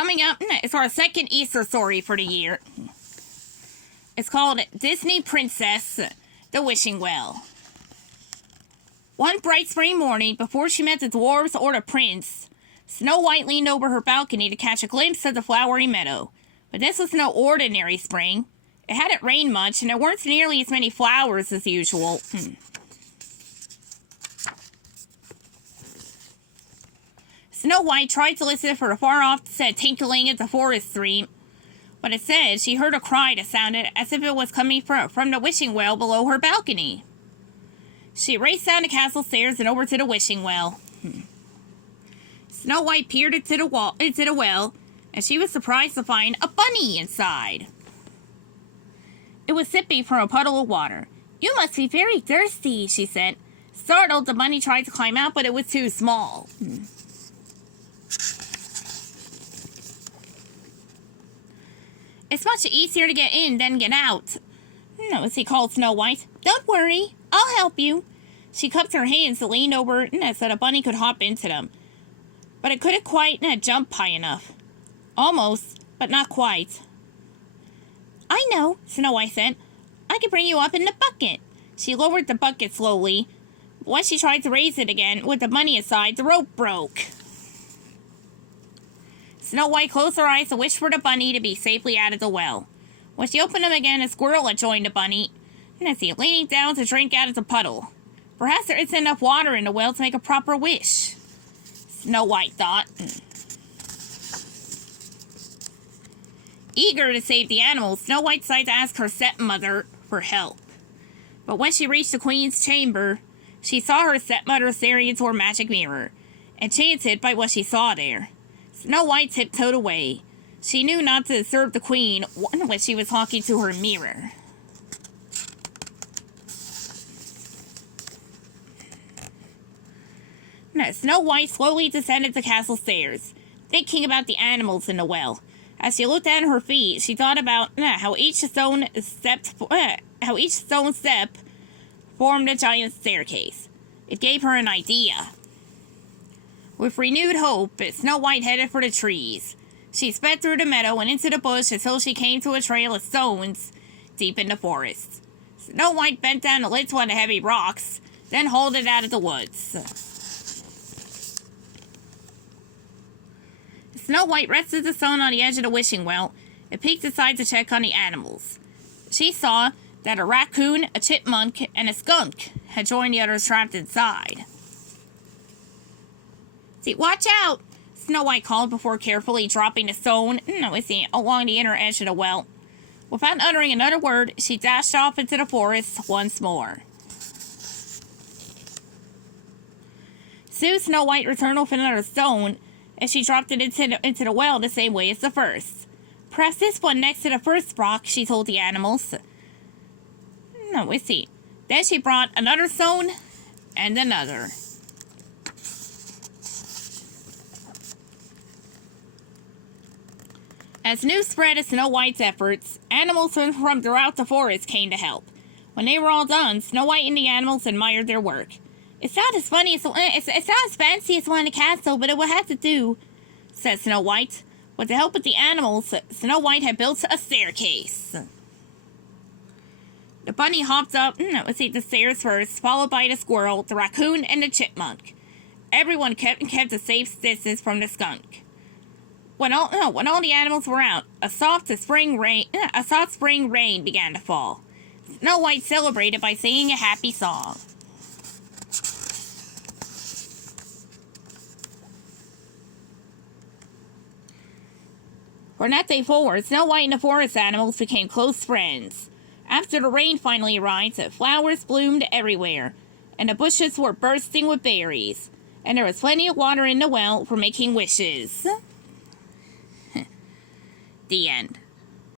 coming up is our second Easter story for the year. It's called Disney Princess, the Wishing Well. One bright spring morning, before she met the dwarves or the prince, Snow White leaned over her balcony to catch a glimpse of the flowery meadow. But this was no ordinary spring. It hadn't rained much, and there weren't nearly as many flowers as usual. Snow White tried to listen for the far-off tinkling of the forest stream, but instead she heard a cry that sounded as if it was coming from the wishing well below her balcony. She raced down the castle stairs and over to the wishing well. Snow White peered into the well, and she was surprised to find a bunny inside. It was sipping from a puddle of water. "You must be very thirsty," she said. Startled, the bunny tried to climb out, but it was too small. "It's much easier to get in than get out," he called Snow White. "Don't worry, I'll help you." She cupped her hands to lean over so the bunny could hop into them. But it couldn't quite jump high enough. Almost, but not quite. "I know," Snow White said. "I can bring you up in the bucket." She lowered the bucket slowly. But when she tried to raise it again, with the bunny inside, the rope broke. Snow White closed her eyes to wish for the bunny to be safely out of the well. When she opened them again, a squirrel had joined the bunny, leaning down to drink out of the puddle. Perhaps there isn't enough water in the well to make a proper wish, Snow White thought. Eager to save the animals, Snow White decided to ask her stepmother for help. But when she reached the queen's chamber, she saw her stepmother staring into her magic mirror, enchanted by what she saw there. Snow White tiptoed away. She knew not to disturb the queen when she was talking to her mirror. Snow White slowly descended the castle stairs, thinking about the animals in the well. As she looked down at her feet, she thought about how each stone step formed a giant staircase. It gave her an idea. With renewed hope, Snow White headed for the trees. She sped through the meadow and into the bush until she came to a trail of stones deep in the forest. Snow White bent down to lift one of the heavy rocks, then hauled it out of the woods. Snow White rested the stone on the edge of the wishing well and peeked inside to check on the animals. She saw that a raccoon, a chipmunk, and a skunk had joined the others trapped inside. "See, watch out!" Snow White called before carefully dropping the stone along the inner edge of the well. Without uttering another word, she dashed off into the forest once more. Soon Snow White returned with another stone, and she dropped it into the well the same way as the first. "Press this one next to the first rock," she told the animals. Then she brought another stone and another. As news spread of Snow White's efforts, animals from throughout the forest came to help. When they were all done, Snow White and the animals admired their work. It's not as fancy as one in the castle, but it will have to do," said Snow White. With the help of the animals, Snow White had built a staircase. The bunny hopped up the stairs first, followed by the squirrel, the raccoon, and the chipmunk. Everyone kept a safe distance from the skunk. When all the animals were out, a soft spring rain began to fall. Snow White celebrated by singing a happy song. From that day forward, Snow White and the forest animals became close friends. After the rain finally arrived, flowers bloomed everywhere, and the bushes were bursting with berries, and there was plenty of water in the well for making wishes. The end.